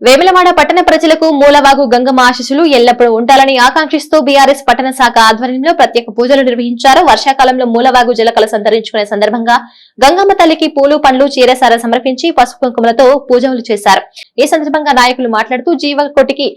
వేములవాడ పట్టణ ప్రజలకు మూలవాగు గంగమ్మ ఆశీస్సులు ఎల్లప్పుడూ ఉండాలని ఆకాంక్షిస్తూ బీఆర్ఎస్ పట్టణ శాఖ ఆధ్వర్యంలో ప్రత్యేక పూజలు నిర్వహించారు. వర్షాకాలంలో మూలవాగు జలకల సంతరించుకునే సందర్భంగా గంగమ్మ తల్లికి పూలు పండ్లు చీరసార సమర్పించి పసుపు కుంకుమలతో పూజలు చేశారు. ఈ సందర్భంగా నాయకులు మాట్లాడుతూ జీవకోటికి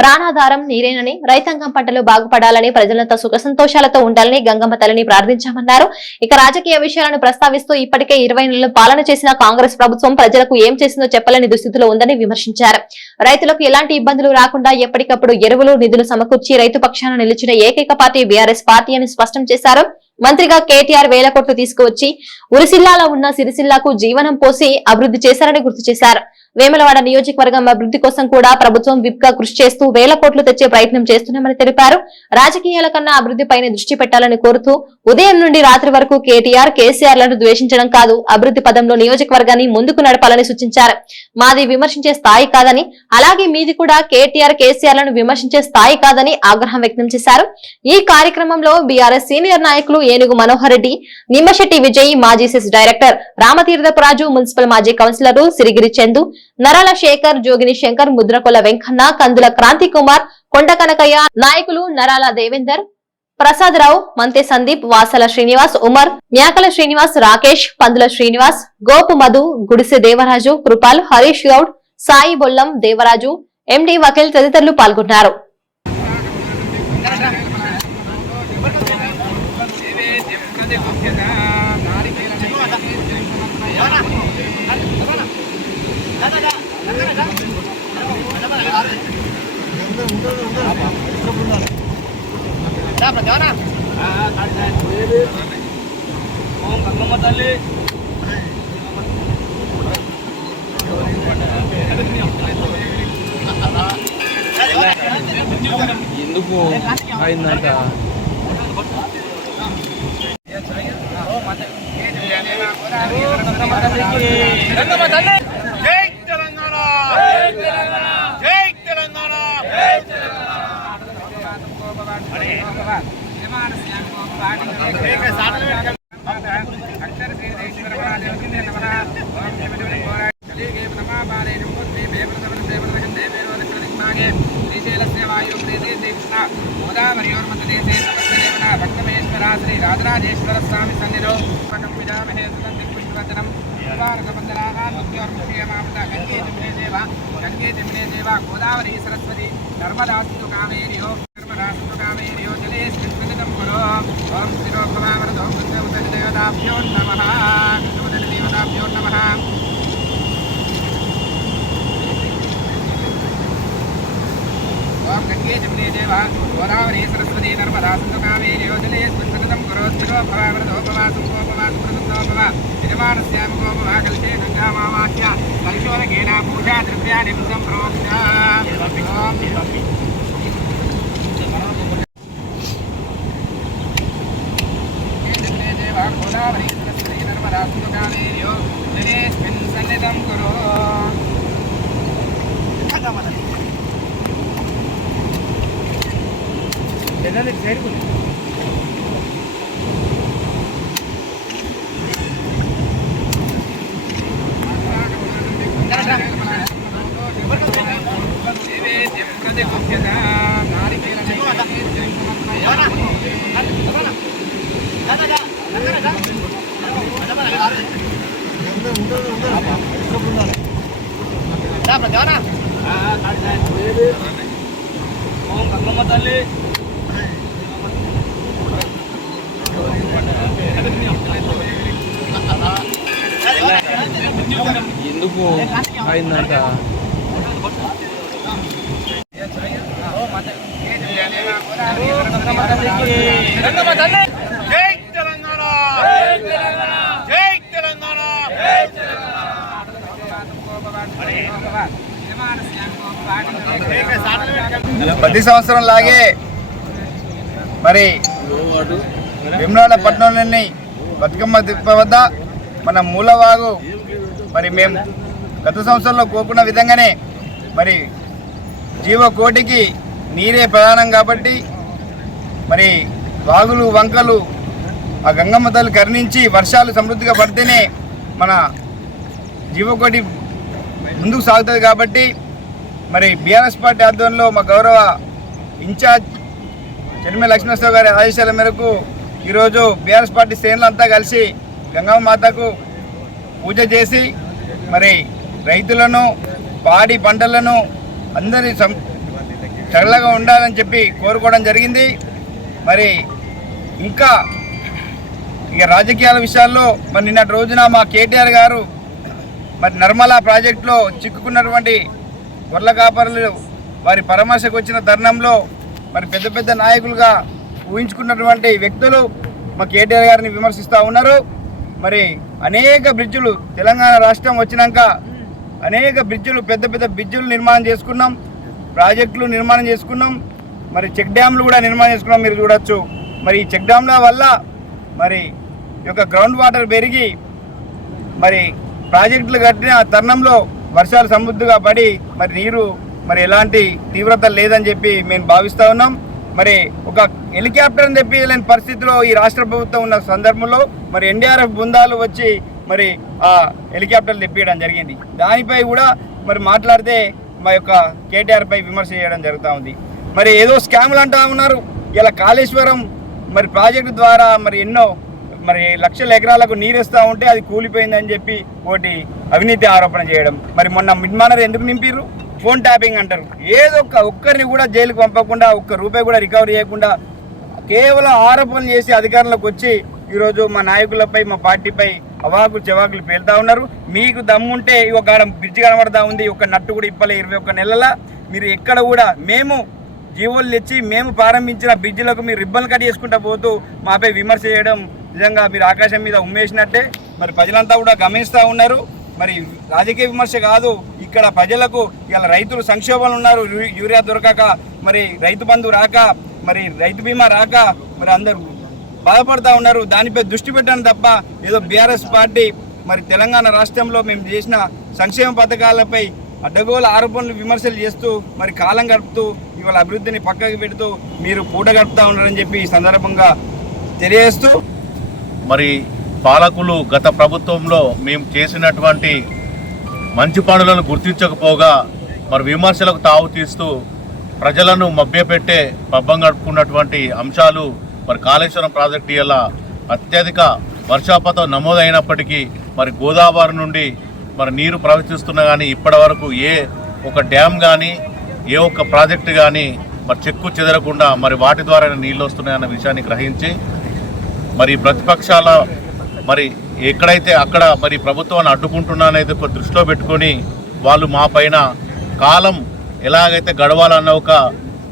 ప్రాణాధారం నీరేనని రైతాంగం పంటలు బాగుపడాలని ప్రజలంతా సుఖ సంతోషాలతో ఉండాలని గంగమ్మ తల్లిని ప్రార్థించామన్నారు. ఇక రాజకీయ విషయాలను ప్రస్తావిస్తూ ఇప్పటికే ఇరవై నెలలు పాలన చేసిన కాంగ్రెస్ ప్రభుత్వం ప్రజలకు ఏం చేసిందో చెప్పలేని దుస్థితిలో ఉందని విమర్శించారు. రైతులకు ఎలాంటి ఇబ్బందులు రాకుండా ఎప్పటికప్పుడు ఎరువులు నిధులు సమకూర్చి రైతు పక్షాన నిలిచిన ఏకైక పార్టీ బీఆర్ఎస్ పార్టీ అని స్పష్టం చేశారు. మంత్రిగా కేటీఆర్ వేల కోట్లు తీసుకువచ్చి ఉరిసిల్లాలో ఉన్న సిరిసిల్లాకు జీవనం పోసి అభివృద్ధి చేశారని గుర్తు చేశారు. వేములవాడ నియోజకవర్గం అభివృద్ధి కోసం కూడా ప్రభుత్వం విప్గా కృషి చేస్తూ వేల కోట్లు తెచ్చే ప్రయత్నం చేస్తున్నామని తెలిపారు. రాజకీయాల కన్నా అభివృద్ధిపైనే దృష్టి పెట్టాలని కోరుతూ ఉదయం నుండి రాత్రి వరకు కేటీఆర్ కేసీఆర్లను ద్వేషించడం కాదు అభివృద్ధి పదంలో నియోజకవర్గాన్ని ముందుకు నడపాలని సూచించారు. మాది విమర్శించే స్థాయి కాదని అలాగే మీది కూడా కేటీఆర్ కేసీఆర్లను విమర్శించే స్థాయి కాదని ఆగ్రహం వ్యక్తం చేశారు. ఈ కార్యక్రమంలో బీఆర్ఎస్ సీనియర్ నాయకులు ఏనుగు మనోహర్ రెడ్డి నిమ్మశెట్టి విజయ్ మాజీ సెస్ డైరెక్టర్ రామతీర్థపురాజు మున్సిపల్ మాజీ కౌన్సిలర్ సిరిగిరి చందు నరాల శేఖర్ జోగిని శంకర్ ముద్రకొల వెంకన్న కందుల క్రాంతి కుమార్ కొండ కనకయ్య నాయకులు నరాల దేవేందర్ ప్రసాదరావు మంతే సందీప్ వాసల శ్రీనివాస్ ఉమర్ మ్యాకల శ్రీనివాస్ రాకేష్ పందుల శ్రీనివాస్ గోపు మధు గుడిసె దేవరాజు కృపాల్ హరీష్ గౌడ్ సాయి బొల్లం దేవరాజు ఎండి వకీల్ తదితరులు పాల్గొన్నారు. ఓం గంగమ్మ తల్లి ఎందుకు అయిందంట? గంగమ్మ తల్లి! శ్రీ రాజరాజేశ్వర స్వామి సన్నిధో విజామహే పుష్పవచనం గంగే జమునే దేవ గంగే జమునే దేవ గోదావరి సరస్వతి నర్మదాస్తు కావేర్యో నర్మదాస్తు కావేర్యో జలే స్మితం కురు ఓం దేవతాభ్యో నమః దేవతాభ్యో నమః ఓం గంగే జమునే దేవ గోదావరి సరస్వతి నర్మదా సింధు కావేరి యోజలే స్మితం కురు గోపవాసం ప్రసన్నోపవ నిర్మాణస్యామి గోపవా కల్పే గంగామావాచ్య కల్శోరకేణ పూజా ద్రవ్యాన్ని సంప్రోక్ష ఓం గోదావరి సరస్వతి నర్మదా సింధు సన్నిధం కురు. ఓం గంగమ్మ తల్లి ఎందుకు అయిందంట? గంగమ్మ తల్లి జై తెలంగాణ జై తెలంగాణ ప్రతి సంవత్సరం లాగే. మరి వెమ్నాడ బతుకమ్మ తిప్ప వద్ద మన మూలవాగు మరి మేము గత సంవత్సరంలో కోరుకున్న విధంగానే మరి జీవ కోటికి నీరే ప్రధానం కాబట్టి మరి వాగులు వంకలు ఆ గంగమ్మ తల్లి కరుణించి వర్షాలు సమృద్ధిగా పడితేనే మన జీవకోటి ముందుకు సాగుతుంది కాబట్టి మరి బీఆర్ఎస్ పార్టీ ఆధ్వర్యంలో మా గౌరవ ఇన్ఛార్జ్ చెన్మి లక్ష్మీశ్వర గారి ఆదేశాల మేరకు ఈరోజు బీఆర్ఎస్ పార్టీ శ్రేణులంతా కలిసి గంగమ్మ మాతకు పూజ చేసి మరి రైతులను పాడి పంటలను అందరి సం చల్లగా ఉండాలని చెప్పి కోరుకోవడం జరిగింది. మరి ఇంకా ఇక రాజకీయాల విషయాల్లో మరి నిన్నటి రోజున మా కేటీఆర్ గారు మరి నర్మలా ప్రాజెక్టులో చిక్కుకున్నటువంటి గొర్రెల కాపరులు వారి పరామర్శకు వచ్చిన తరుణంలో మరి పెద్ద పెద్ద నాయకులుగా ఊహించుకున్నటువంటి వ్యక్తులు మా కేటీఆర్ గారిని విమర్శిస్తూ ఉన్నారు. మరి అనేక బ్రిడ్జులు తెలంగాణ రాష్ట్రం వచ్చినాక అనేక బ్రిడ్జులు పెద్ద పెద్ద బ్రిడ్జులు నిర్మాణం చేసుకున్నాం. ప్రాజెక్టులు నిర్మాణం చేసుకున్నాం. మరి చెక్ డ్యామ్లు కూడా నిర్మాణం చేసుకున్నాం మీరు చూడొచ్చు. మరి ఈ చెక్ డ్యామ్ల వల్ల మరి యొక్క గ్రౌండ్ వాటర్ పెరిగి మరి ప్రాజెక్టులు కట్టిన తరుణంలో వర్షాలు సమృద్ధిగా పడి మరి నీరు మరి ఎలాంటి తీవ్రత లేదని చెప్పి మేము భావిస్తూ ఉన్నాం. మరి ఒక హెలికాప్టర్ తెప్పించలేని పరిస్థితిలో ఈ రాష్ట్ర ప్రభుత్వం ఉన్న సందర్భంలో మరి ఎన్డీఆర్ఎఫ్ బృందాలు వచ్చి మరి ఆ హెలికాప్టర్లు తెప్పించడం జరిగింది. దానిపై కూడా మరి మాట్లాడితే మా యొక్క కేటీఆర్పై విమర్శ చేయడం జరుగుతూ ఉంది. మరి ఏదో స్కాములు అంటా ఉన్నారు. ఇలా కాళేశ్వరం మరి ప్రాజెక్టు ద్వారా మరి ఎన్నో మరి లక్షల ఎకరాలకు నీరుస్తూ ఉంటే అది కూలిపోయిందని చెప్పి ఒకటి అవినీతి ఆరోపణ చేయడం. మరి మొన్న మిడ్మానర్ ఎందుకు నింపిర్రు? ఫోన్ ట్యాపింగ్ అంటారు. ఏదో ఒక్క ఒక్కరిని కూడా జైలుకు పంపకుండా ఒక్క రూపాయి కూడా రికవరీ చేయకుండా కేవలం ఆరోపణలు చేసి అధికారంలోకి వచ్చి ఈరోజు మా నాయకులపై మా పార్టీపై అవాకులు చెవాకులు పేలుతా ఉన్నారు. మీకు దమ్ముంటే ఒక ఆడ బ్రిడ్జ్ కనబడతా ఉంది ఒక నట్టు కూడా ఇప్పలే ఇరవై ఒక్క నెలల. మీరు ఎక్కడ కూడా మేము జీవోలు తెచ్చి మేము ప్రారంభించిన బ్రిడ్జిలకు మీరు రిబ్బన్ కట్ చేసుకుంటా పోతూ మాపై విమర్శ చేయడం నిజంగా మీరు ఆకాశం మీద ఉమ్మేసినట్టే. మరి ప్రజలంతా కూడా గమనిస్తూ ఉన్నారు. మరి రాజకీయ విమర్శ కాదు ఇక్కడ ప్రజలకు ఇలా రైతులు సంక్షోభంలో ఉన్నారు యూ- యూరియా దొరకక మరి రైతు బంధు రాక మరి రైతు బీమా రాక మరి అందరూ బాధపడతా ఉన్నారు. దానిపై దృష్టి పెట్టడం తప్ప ఏదో బీఆర్ఎస్ పార్టీ మరి తెలంగాణ రాష్ట్రంలో మేము చేసిన సంక్షేమ పథకాలపై అడ్డగోల ఆరోపణలు విమర్శలు చేస్తూ మరి కాలం గడుపుతూ ఇవాళ అభివృద్ధిని పక్కకు పెడుతూ మీరు పూట గడుపుతూ ఉన్నారని చెప్పి ఈ సందర్భంగా తెలియజేస్తూ మరి పాలకులు గత ప్రభుత్వంలో మేము చేసినటువంటి మంచి పనులను గుర్తించకపోగా మరి విమర్శలకు తావు తీస్తూ ప్రజలను మభ్యపెట్టే పబ్బం గడుపుకున్నటువంటి అంశాలు మరి కాళేశ్వరం ప్రాజెక్టు ఇలా అత్యధిక వర్షాపాతం నమోదైనప్పటికీ మరి గోదావరి నుండి మరి నీరు ప్రవహిస్తున్నా కానీ ఇప్పటి వరకు ఏ ఒక డ్యామ్ కానీ ఏ ఒక్క ప్రాజెక్టు కానీ మరి చెక్కు చెదరకుండా మరి వాటి ద్వారా నీళ్ళు వస్తున్నాయన్న విషయాన్ని గ్రహించి మరి ప్రతిపక్షాల మరి ఎక్కడైతే అక్కడ మరి ప్రభుత్వాన్ని అడ్డుకుంటున్నానైతే ఒక దృష్టిలో పెట్టుకొని వాళ్ళు మా పైన కాలం ఎలాగైతే గడవాలన్న ఒక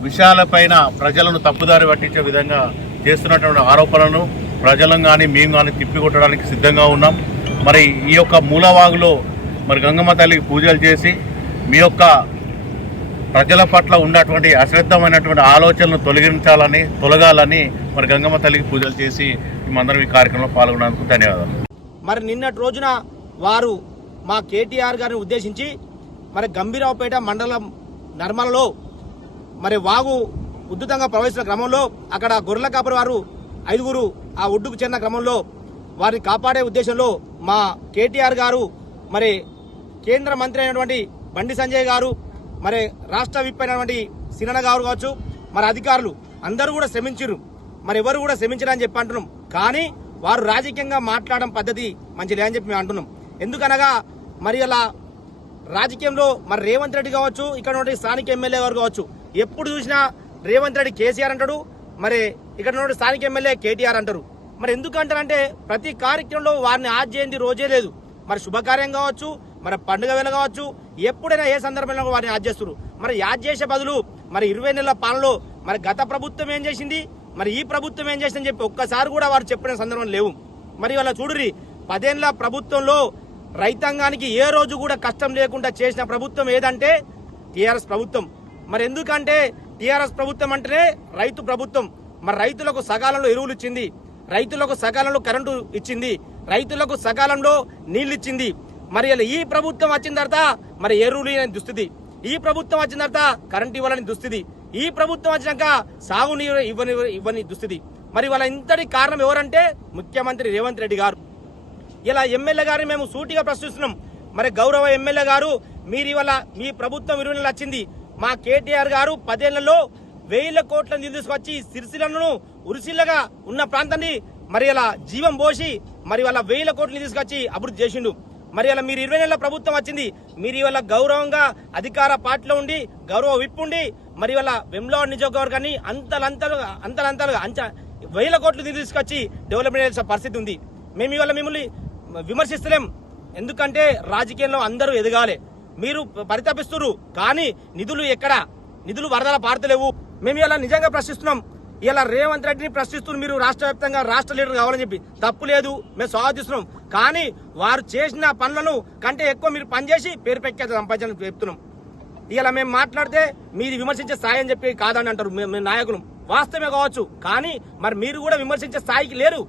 విషయాలపైన ప్రజలను తప్పుదారి పట్టించే విధంగా చేస్తున్నటువంటి ఆరోపణలను ప్రజలను కానీ మేము కానీ తిప్పికొట్టడానికి సిద్ధంగా ఉన్నాం. మరి ఈ యొక్క మూలవాగులో మరి గంగమ్మ తల్లికి పూజలు చేసి మీ యొక్క ప్రజల పట్ల ఉన్నటువంటి అశ్రద్ధమైనటువంటి ఆలోచనలు తొలగించాలని తొలగాలని మరి గంగమ్మ తల్లికి పూజలు చేసి మేమందరం ఈ కార్యక్రమంలో పాల్గొన్నందుకు ధన్యవాదాలు. మరి నిన్నటి రోజున వారు మా కేటీఆర్ గారిని ఉద్దేశించి మరి గంభీరావుపేట మండలం నర్మలలో మరి వాగు ఉద్ధృతంగా ప్రవహిస్తున్న క్రమంలో అక్కడ గొర్రెల కాపరి వారు ఐదుగురు ఆ ఒడ్డుకు చెందిన క్రమంలో వారిని కాపాడే ఉద్దేశంలో మా కేటీఆర్ గారు మరి కేంద్ర మంత్రి అయినటువంటి బండి సంజయ్ గారు మరి రాష్ట్ర విప్ అయినటువంటి సినన గారు కావచ్చు మరి అధికారులు అందరూ కూడా శ్రమించరు మరి ఎవరు కూడా శ్రమించరని చెప్పి అంటున్నాం. కానీ వారు రాజకీయంగా మాట్లాడడం పద్ధతి మంచి అని చెప్పి మేము అంటున్నాం. ఎందుకనగా మరి అలా రాజకీయంలో మరి రేవంత్ రెడ్డి కావచ్చు ఇక్కడ ఉన్నటువంటి స్థానిక ఎమ్మెల్యే గారు కావచ్చు ఎప్పుడు చూసినా రేవంత్ రెడ్డి కేసీఆర్ అంటాడు మరి ఇక్కడ ఉన్న స్థానిక ఎమ్మెల్యే కేటీఆర్ అంటారు. మరి ఎందుకంటారంటే ప్రతి కార్యక్రమంలో వారిని ఆజ్ చేయండి రోజే లేదు. మరి శుభకార్యం కావచ్చు మరి పండుగ వేళ కావచ్చు ఎప్పుడైనా ఏ సందర్భంలో వారిని యాద్ చేస్తారు మరి యాద్ చేసే బదులు మరి ఇరవై నెలల పాలనలో మరి గత ప్రభుత్వం ఏం చేసింది? మరి ఈ ప్రభుత్వం ఏం చేసిందని చెప్పి ఒక్కసారి కూడా వారు చెప్పిన సందర్భం లేవు. మరి వాళ్ళ చూడురి పదేళ్ళ ప్రభుత్వంలో రైతాంగానికి ఏ రోజు కూడా కష్టం లేకుండా చేసిన ప్రభుత్వం ఏదంటే టీఆర్ఎస్ ప్రభుత్వం. మరి ఎందుకంటే టీఆర్ఎస్ ప్రభుత్వం అంటేనే రైతు ప్రభుత్వం. మరి రైతులకు సకాలంలో ఎరువులు ఇచ్చింది. రైతులకు సకాలంలో కరెంటు ఇచ్చింది. రైతులకు సకాలంలో నీళ్ళు ఇచ్చింది. మరి ఇలా ఈ ప్రభుత్వం వచ్చిన తర్వాత మరి ఎరువులు లేని దుస్థితి. ఈ ప్రభుత్వం వచ్చిన తర్వాత కరెంట్ ఇవ్వాలని దుస్థితి. ఈ ప్రభుత్వం వచ్చినాక సాగునీరు ఇవ్వని ఇవ్వని దుస్థితి. మరి వాళ్ళ ఇంతటి కారణం ఎవరంటే ముఖ్యమంత్రి రేవంత్ రెడ్డి గారు. ఇలా ఎమ్మెల్యే గారిని మేము సూటిగా ప్రశ్నిస్తున్నాం. మరి గౌరవ ఎమ్మెల్యే గారు మీరు ఇవాళ మీ ప్రభుత్వం ఇరవై నెలలు వచ్చింది మా కేటీఆర్ గారు పదేళ్ళలో వేల కోట్ల నిధులు తీసుకొచ్చి సిరిసిలను ఉరిసిల్లగా ఉన్న ప్రాంతాన్ని మరి అలా జీవం పోసి మరి వాళ్ళ వేల కోట్లు తీసుకొచ్చి అభివృద్ధి చేసిండు. మరి అలా మీరు ఇరవై నెలల ప్రభుత్వం వచ్చింది మీరు ఇవాళ గౌరవంగా అధికార పార్టీలో ఉండి గౌరవ విప్పు ఉండి మరి ఇవాళ వెమ్లవాడ నియోజకవర్గాన్ని అంతలంతలుగా అంతలంతలుగా అంచ వేల కోట్లు తీసుకొచ్చి డెవలప్మెంట్ చేసిన పరిస్థితి ఉంది. మేము ఇవాళ మిమ్మల్ని విమర్శిస్తలేం. ఎందుకంటే రాజకీయంలో అందరూ ఎదగాలి. మీరు పరితపిస్తున్నారు కానీ నిధులు ఎక్కడ? నిధులు వరదల పారతలేవు మేము ఇలా నిజంగా ప్రశ్నిస్తున్నాం. ఇలా రేవంత్ రెడ్డిని ప్రశ్నిస్తున్నారు మీరు రాష్ట్ర వ్యాప్తంగా రాష్ట్ర లీడర్ కావాలని చెప్పి. తప్పు లేదు. మేము స్వాగతిస్తున్నాం. కానీ వారు చేసిన పనులను కంటే ఎక్కువ మీరు పనిచేసి పేరు పెక్కేత సంపాదించాలని చెప్తున్నాం. ఇలా మేము మాట్లాడితే మీది విమర్శించే స్థాయి అని చెప్పి కాదని అంటారు మేము నాయకులు. వాస్తవమే కావచ్చు. కానీ మరి మీరు కూడా విమర్శించే స్థాయికి లేరు.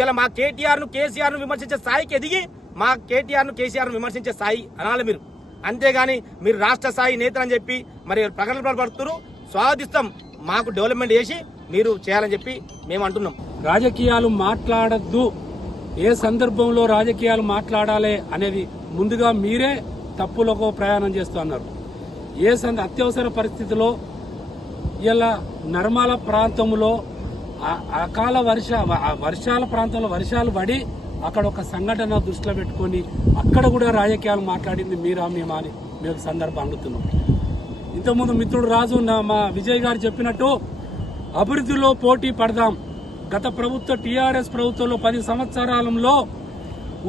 ఇలా మా కేటీఆర్ను కేసీఆర్ను విమర్శించే స్థాయికి ఎదిగి మా కేటీఆర్ను కేసీఆర్ను విమర్శించే స్థాయి అనాలి మీరు. అంతేగాని మీరు రాష్ట్ర స్థాయి నేతలని చెప్పి మరి ప్రకటనలు పడుతున్నారు స్వాగతిస్తాం. మాకు డెవలప్మెంట్ చేసి మీరు చేయాలని చెప్పి మేము అంటున్నాం. రాజకీయాలు మాట్లాడద్దు. ఏ సందర్భంలో రాజకీయాలు మాట్లాడాలి అనేది ముందుగా మీరే తప్పులకు ప్రయాణం చేస్తున్నారు ఏ సంద అత్యవసర పరిస్థితిలో ఇలా నర్మాల ప్రాంతంలో అకాల వర్ష వర్షాల ప్రాంతంలో వర్షాలు పడి అక్కడ ఒక సంఘటన దృష్టిలో పెట్టుకొని అక్కడ కూడా రాజకీయాలు మాట్లాడింది మీరా మేమా అని మేము సందర్భం అందుతున్నాం ఇంతకుముందు మిత్రుడు రాజు నా మా విజయ్ గారు చెప్పినట్టు అభివృద్ధిలో పోటీ పడదాం. గత ప్రభుత్వ టీఆర్ఎస్ ప్రభుత్వంలో పది సంవత్సరాలలో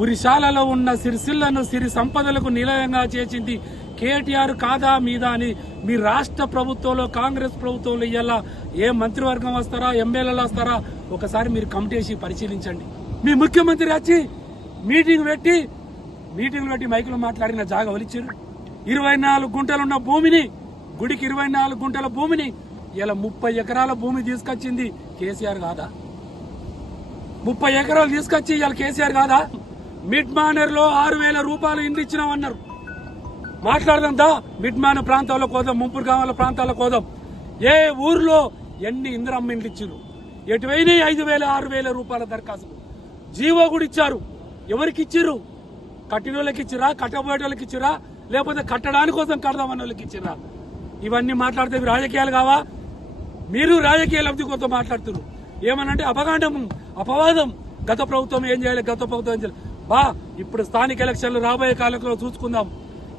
ఉరిశాలలో ఉన్న సిరిసిల్లను సిరి సంపదలకు నిలయంగా చేసింది కేటీఆర్ కాదా మీద అని మీ రాష్ట్ర ప్రభుత్వంలో కాంగ్రెస్ ప్రభుత్వంలో ఇయ్యాలా ఏ మంత్రివర్గం వస్తారా ఎమ్మెల్యేలు వస్తారా ఒకసారి మీరు కమిటీ పరిశీలించండి. మీ ముఖ్యమంత్రి వచ్చి మీటింగ్ పెట్టి మీటింగ్ పెట్టి మైకులు మాట్లాడిన జాగా వలిచారు ఇరవై నాలుగు గుంటలున్న భూమిని గుడికి ఇరవై నాలుగు గుంటల భూమిని ఇలా ముప్పై ఎకరాల భూమి తీసుకొచ్చింది కేసీఆర్ కాదా? ముప్పై ఎకరాలు తీసుకొచ్చి ఇవాళ కేసీఆర్ కాదా? మిడ్ మానర్లో ఆరు వేల రూపాయలు ఇండ్లు ఇచ్చినామన్నారు మాట్లాడదాం దా. మిడ్ మానర్ ప్రాంతాల్లో కోదాం ముంపురు గ్రామాల ప్రాంతాల్లో కోదాం. ఏ ఊర్లో ఎన్ని ఇంద్రమ్మ ఇండ్లు ఇచ్చారు ఎటువైనా ఐదు వేల ఆరు వేల రూపాయల దరఖాస్తు జీవో కూడా ఇచ్చారు. ఎవరికి ఇచ్చిర్రు? కట్టిన వాళ్ళకి ఇచ్చిరా కట్టబోయే వాళ్ళకి ఇచ్చిరా లేకపోతే కట్టడానికి కోసం కడదామన్న వాళ్ళకి ఇచ్చిరా ఇవన్నీ మాట్లాడితే రాజకీయాలు కావా? మీరు రాజకీయ లబ్ధి కోసం మాట్లాడుతున్నారు ఏమనంటే అపగాండం అపవాదం. గత ప్రభుత్వం ఏం చేయాలి? గత ప్రభుత్వం ఏం చేయాలి? బా ఇప్పుడు స్థానిక ఎలక్షన్లు రాబోయే కాలంలో చూసుకుందాం.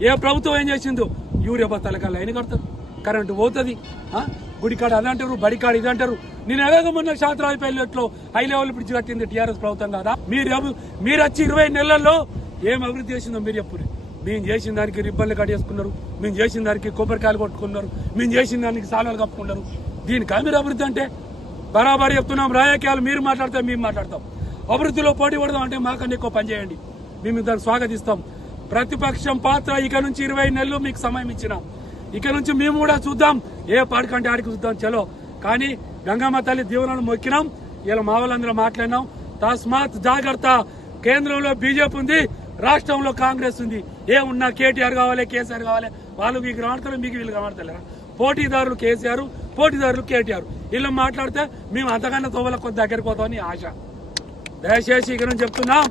ఏ ప్రభుత్వం ఏం చేసిందో? యూరియా బస్తాల లైన్ కడతారు. కరెంటు పోతుంది. గుడికాడ అదంటారు బడికాడ ఇదంటారు నేను ఎలాగో మొన్న శాస్త్రాయిపల్లిలో హై లెవెల్ బ్రిడ్జ్ కట్టింది టీఆర్ఎస్ ప్రభుత్వం కాదా? మీరు మీరు వచ్చి ఇరవై నెలల్లో ఏం అభివృద్ధి చేసిందో మీరు చెప్పురు మేము చేసిన దానికి రిబ్బన్లు కట్టేసుకున్నారు. మేము చేసిన దానికి కొబ్బరికాయలు కొట్టుకున్నారు. మేము చేసిన దానికి సాలాలు కప్పుకున్నారు. దీనికి మీరు అభివృద్ధి అంటే? బరాబర్ చెప్తున్నాం. రాజకీయాలు మీరు మాట్లాడితే మేము మాట్లాడతాం. అభివృద్ధిలో పోటీ పడదాం అంటే మాకన్నా ఎక్కువ పని చేయండి. మేము దాన్ని స్వాగతిస్తాం. ప్రతిపక్షం పాత్ర ఇక నుంచి ఇరవై నెలలు మీకు సమయం ఇచ్చినాం. ఇక నుంచి మేము కూడా చూద్దాం. ఏ పాడుకంటే ఆడికి చూద్దాం. చలో. కానీ గంగమ్మ తల్లి దీవెనలు మొక్కినాం. ఇలా మా వాళ్ళందరూ మాట్లాడినాం. తస్మాత్ జాగ్రత్త. కేంద్రంలో బీజేపీ ఉంది రాష్ట్రంలో కాంగ్రెస్ ఉంది. ఏ ఉన్నా కేటీఆర్ కావాలి కేసీఆర్ కావాలి. వాళ్ళు మీకు కనబడతారు మీకు వీళ్ళు కనబడతలేరా పోటీదారులు కేసీఆర్ పోటీదారులు కేటీఆర్. వీళ్ళు మాట్లాడితే మేము అంతకన్నా తోవలకు దగ్గరికి పోతామని ఆశ. దయచేసి ఇక్కడ చెప్తున్నాం.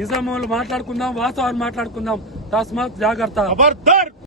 నిజామాలు మాట్లాడుకుందాం వాస్తవాలు మాట్లాడుకుందాం. తస్మాత్ జాగ్రత్త.